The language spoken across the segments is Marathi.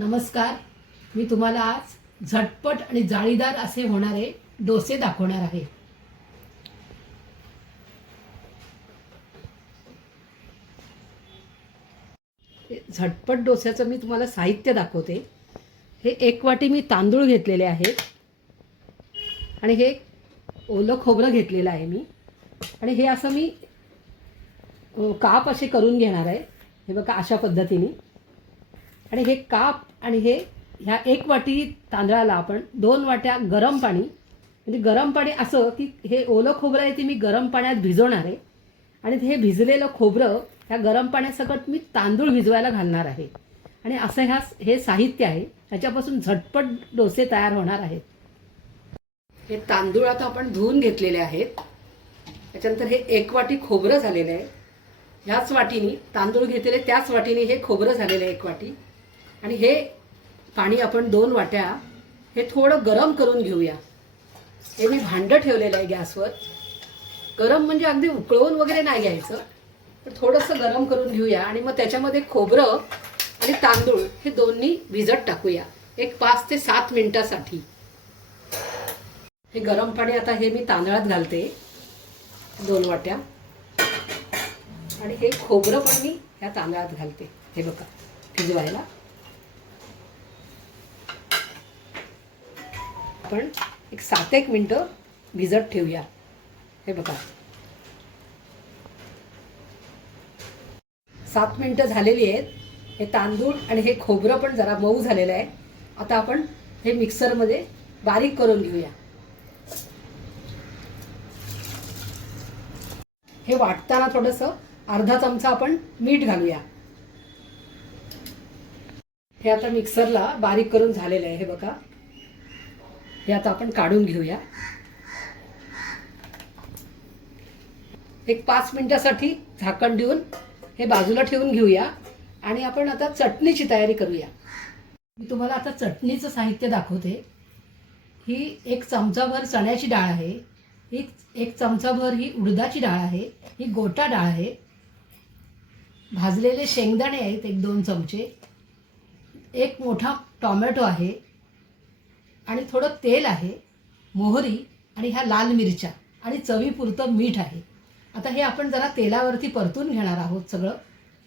नमस्कार. मी तुम्हाला आज झटपट आणि जाळीदार असे होणारे डोसे दाखवणार आहे. झटपट डोस्याचं मी तुम्हाला साहित्य दाखवते. हे 1 वाटी मी तांदूळ घेतलेले आहेत आणि हे ओलं खोबरं घेतलेलं आहे मी. आणि हे असं मी काप असे करून घेणार आहे. हे बघा अशा पद्धतीने. आणि हे काप आणि हे ह्या 1 वाटी तांदळाला आपण 2 वाट्या गरम पाणी, म्हणजे गरम पाणी असं की हे ओलं खोबरं आहे ते मी गरम पाण्यात भिजवणार आहे. आणि हे भिजलेलं खोबरं ह्या गरम पाण्यासकट मी तांदूळ भिजवायला घालणार आहे. आणि असं हे साहित्य आहे. ह्याच्यापासून झटपट डोसे तयार होणार आहेत. हे तांदूळ आता आपण धुवून घेतलेले आहेत. त्याच्यानंतर हे 1 वाटी खोबरं झालेलं आहे. ह्याच वाटीने तांदूळ घेतलेले त्याच वाटीने हे खोबरं झालेलं आहे 1 वाटी. आणि हे पाणी आपण 2 वाट्या हे थोडं गरम करून घेऊया. हे मी भांडं ठेवलेलं आहे गॅसवर. गरम म्हणजे अगदी उकळवून वगैरे नाही घ्यायचं, तर थोडंसं गरम करून घेऊया. आणि मग त्याच्यामध्ये खोबरं आणि तांदूळ हे दोन्ही भिजत टाकूया एक 5 ते 7 मिनिटासाठी. हे गरम पाणी आता हे मी तांदळात घालते 2 वाट्या. आणि हे खोबरं पण मी ह्या तांदळात घालते. हे बघा भिजवायला. आपण एक 7-1 मिनटं भिजत ठेवूया. हे बघा 7 मिनटं झालेली आहेत. हे तांदूळ आणि हे खोबरं पण जरा मऊ झालेलं आहे. आता आपण हे मिक्सरमध्ये बारीक करून घेऊया. हे वाटताना थोडंसं अर्धा चमचा आपण मीठ घालूया. हे आता मिक्सरला बारीक करून झालेलं आहे. हे बघा हे आता आपण काढून घेऊया. एक 5 मिनिटासाठी झाकण देऊन हे बाजूला ठेवून घेऊया. आणि आपण आता चटणीची तयारी करूया. मी तुम्हाला आता चटणीचं साहित्य दाखवते. ही 1 चमचाभर चण्याची डाळ आहे. ही 1 चमचाभर ही उडदाची डाळ आहे. ही गोटा डाळ आहे. भाजलेले शेंगदाणे आहेत 1-2 चमचे. 1 मोठा टोमॅटो आहे. आणि थोडं तेल आहे, मोहरी आणि ह्या लाल मिरच्या आणि चवीपुरतं मीठ आहे. आता हे आपण जरा तेलावरती परतून घेणार आहोत सगळं.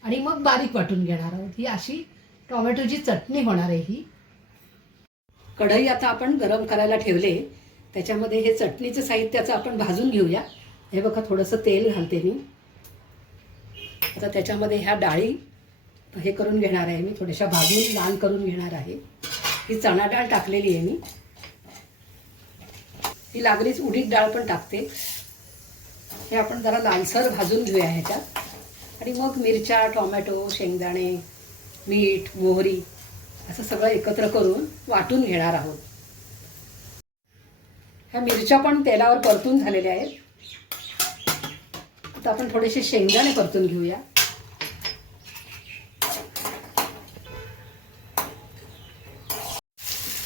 आणि मग बारीक वाटून घेणार आहोत. ही अशी टोमॅटोची चटणी होणार आहे ही. कढई आता आपण गरम करायला ठेवले. त्याच्यामध्ये हे चटणीचं साहित्याचं आपण भाजून घेऊया. हे बघा थोडंसं तेल घालते मी. आता त्याच्यामध्ये ह्या डाळी हे करून घेणार आहे मी. थोड्याशा भाजून लाल करून घेणार आहे. ही चणा डाळ टाकलेली आहे मी. ही लागलीच उडीद डाळ पण टाकते. हे आपण जरा लालसर भाजून घेऊया ह्याच्यात. आणि मग मिरच्या, टोमॅटो, शेंगदाणे, मीठ, मोहरी असं सगळं एकत्र करून वाटून घेणार आहोत. ह्या मिरच्या पण तेलावर परतून झालेल्या आहेत. आता आपण थोडेसे शेंगदाणे परतून घेऊया.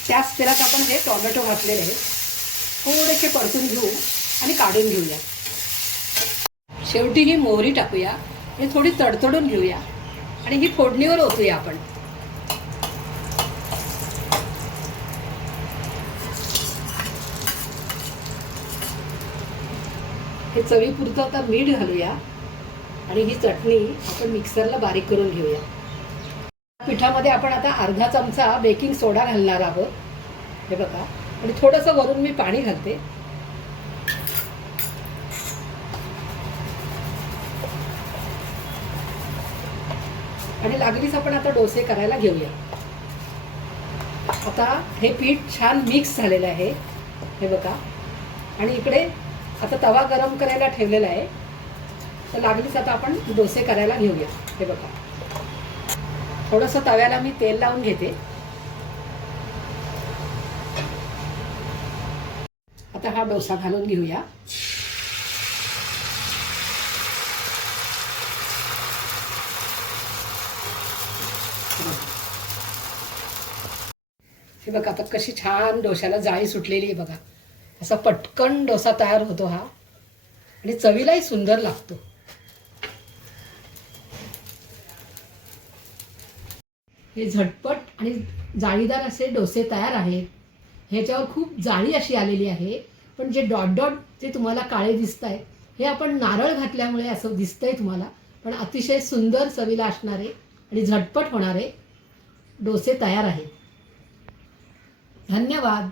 त्याच तेलात आपण हे टोमॅटो घातलेले आहेत. थोडेसे परतून घेऊ आणि काढून घेऊया. शेवटी ही मोहरी टाकूया. हे थोडी तडतडून घेऊया आणि ही फोडणीवर ओतूया आपण. हे चवीपुरतं आता मीठ घालूया. आणि ही चटणी आपण मिक्सरला बारीक करून घेऊया. पिठामध्ये आपण आता अर्धा चमचा बेकिंग सोडा घालणार आहोत. हे बघा. आणि थोडंसं वरून मी पाणी घालते. आणि लागलीच आपण आता डोसे करायला घेऊया. आता हे पीठ छान मिक्स झालेलं आहे. हे बघा. आणि इकडे आता तवा गरम करायला ठेवलेला आहे. तर लागलीच आता आपण डोसे करायला घेऊया. हे बघा थोडंसं तव्याला मी तेल लावून घेते. आता हा डोसा घालून घेऊया. हे बघा आता कशी छान डोश्याला जाळी सुटलेली आहे बघा. असा पटकन डोसा तयार होतो हा. आणि चवीलाही सुंदर लागतो. हे झटपट आणि जाळीदार असे डोसे तयार आहेत. ह्याच्यावर खूप जाळी अशी आलेली आहे, पण जे डॉट डॉट जे तुम्हाला काळे दिसत आहेत हे आपण नारळ घातल्यामुळे असं दिसतंय तुम्हाला. पण अतिशय सुंदर चवीला असणारे आणि झटपट होणारे डोसे तयार आहेत. धन्यवाद.